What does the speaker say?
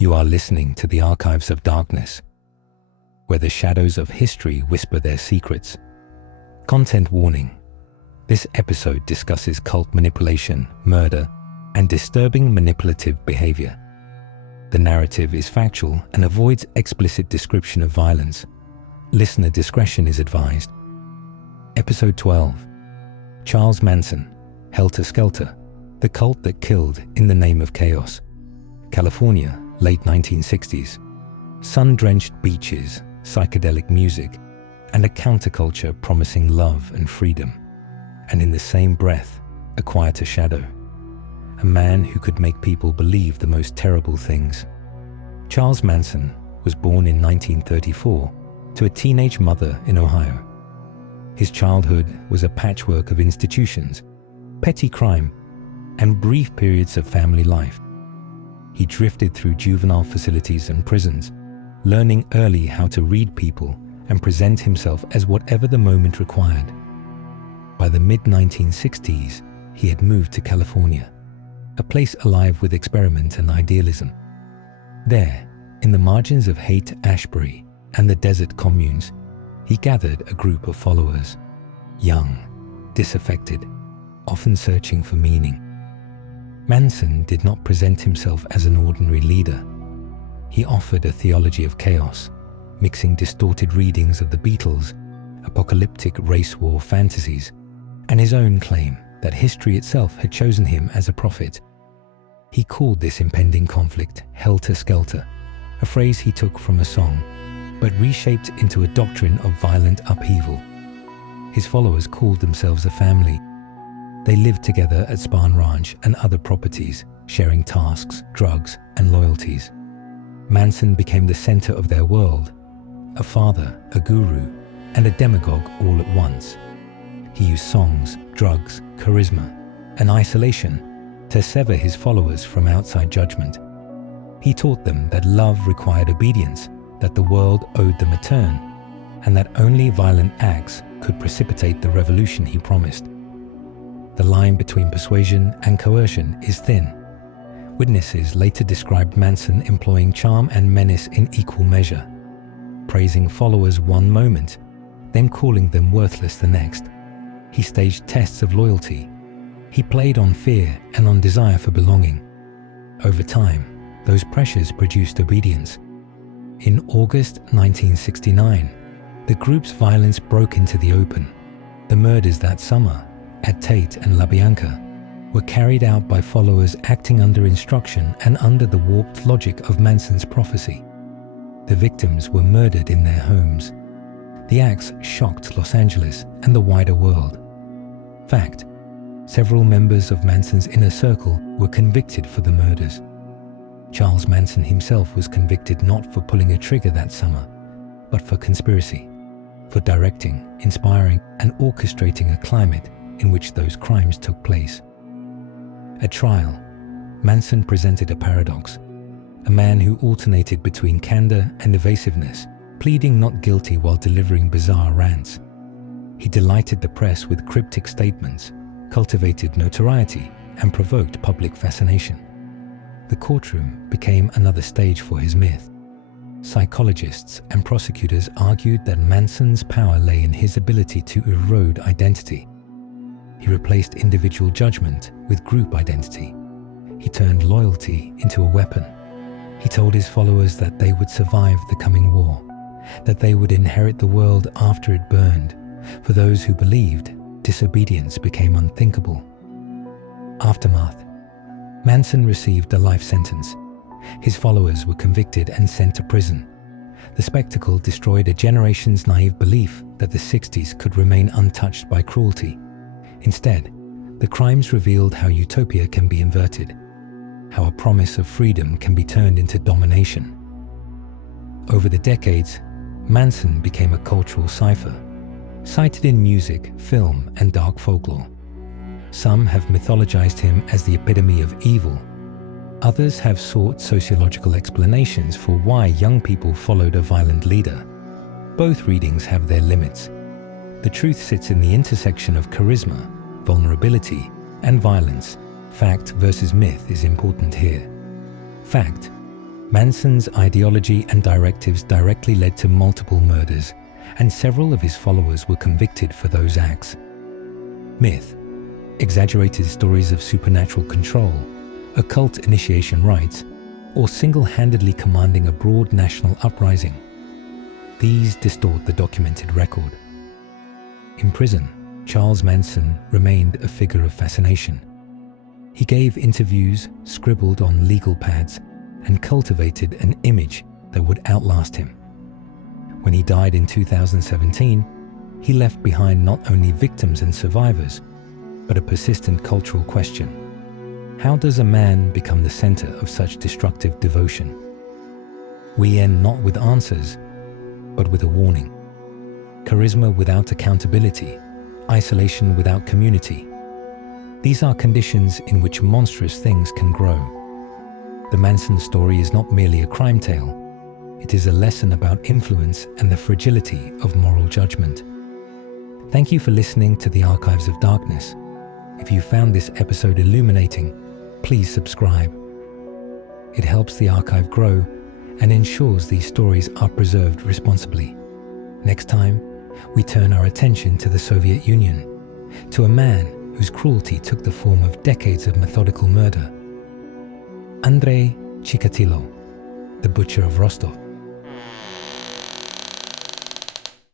You are listening to the Archives of Darkness, where the shadows of history whisper their secrets. Content warning. This episode discusses cult manipulation, murder, and disturbing manipulative behavior. The narrative is factual and avoids explicit description of violence. Listener discretion is advised. Episode 12. Charles Manson, Helter Skelter, the cult that killed in the name of chaos. California, late 1960s. Sun-drenched beaches, psychedelic music, and a counterculture promising love and freedom. And in the same breath, a quieter shadow. A man who could make people believe the most terrible things. Charles Manson was born in 1934 to a teenage mother in Ohio. His childhood was a patchwork of institutions, petty crime, and brief periods of family life. He drifted through juvenile facilities and prisons, learning early how to read people and present himself as whatever the moment required. By the mid-1960s, he had moved to California, a place alive with experiment and idealism. There, in the margins of Haight-Ashbury and the desert communes, he gathered a group of followers, young, disaffected, often searching for meaning. Manson did not present himself as an ordinary leader. He offered a theology of chaos, mixing distorted readings of the Beatles, apocalyptic race war fantasies, and his own claim that history itself had chosen him as a prophet. He called this impending conflict Helter Skelter, a phrase he took from a song, but reshaped into a doctrine of violent upheaval. His followers called themselves a family. They lived together at Spahn Ranch and other properties, sharing tasks, drugs, and loyalties. Manson became the center of their world, a father, a guru, and a demagogue all at once. He used songs, drugs, charisma, and isolation to sever his followers from outside judgment. He taught them that love required obedience, that the world owed them a turn, and that only violent acts could precipitate the revolution he promised. The line between persuasion and coercion is thin. Witnesses later described Manson employing charm and menace in equal measure, praising followers one moment, then calling them worthless the next. He staged tests of loyalty. He played on fear and on desire for belonging. Over time, those pressures produced obedience. In August 1969, the group's violence broke into the open. The murders that summer, at Tate and LaBianca, were carried out by followers acting under instruction and under the warped logic of Manson's prophecy. The victims were murdered in their homes. The acts shocked Los Angeles and the wider world. Fact, several members of Manson's inner circle were convicted for the murders. Charles Manson himself was convicted not for pulling a trigger that summer, but for conspiracy, for directing, inspiring, and orchestrating a climate in which those crimes took place. At trial, Manson presented a paradox, a man who alternated between candor and evasiveness, pleading not guilty while delivering bizarre rants. He delighted the press with cryptic statements, cultivated notoriety, and provoked public fascination. The courtroom became another stage for his myth. Psychologists and prosecutors argued that Manson's power lay in his ability to erode identity. He replaced individual judgment with group identity. He turned loyalty into a weapon. He told his followers that they would survive the coming war, that they would inherit the world after it burned. For those who believed, disobedience became unthinkable. Aftermath. Manson received a life sentence. His followers were convicted and sent to prison. The spectacle destroyed a generation's naive belief that the 60s could remain untouched by cruelty. Instead, the crimes revealed how utopia can be inverted, how a promise of freedom can be turned into domination. Over the decades, Manson became a cultural cipher, cited in music, film, and dark folklore. Some have mythologized him as the epitome of evil. Others have sought sociological explanations for why young people followed a violent leader. Both readings have their limits. The truth sits in the intersection of charisma, vulnerability, and violence. Fact versus myth is important here. Fact. Manson's ideology and directives directly led to multiple murders, and several of his followers were convicted for those acts. Myth: exaggerated stories of supernatural control, occult initiation rites, or single-handedly commanding a broad national uprising. These distort the documented record. In prison, Charles Manson remained a figure of fascination. He gave interviews, scribbled on legal pads, and cultivated an image that would outlast him. When he died in 2017, he left behind not only victims and survivors, but a persistent cultural question. How does a man become the center of such destructive devotion? We end not with answers, but with a warning. Charisma without accountability, isolation without community. These are conditions in which monstrous things can grow. The Manson story is not merely a crime tale. It is a lesson about influence and the fragility of moral judgment. Thank you for listening to the Archives of Darkness. If you found this episode illuminating, please subscribe. It helps the archive grow and ensures these stories are preserved responsibly. Next time, we turn our attention to the Soviet Union, to a man whose cruelty took the form of decades of methodical murder. Andrei Chikatilo, the Butcher of Rostov.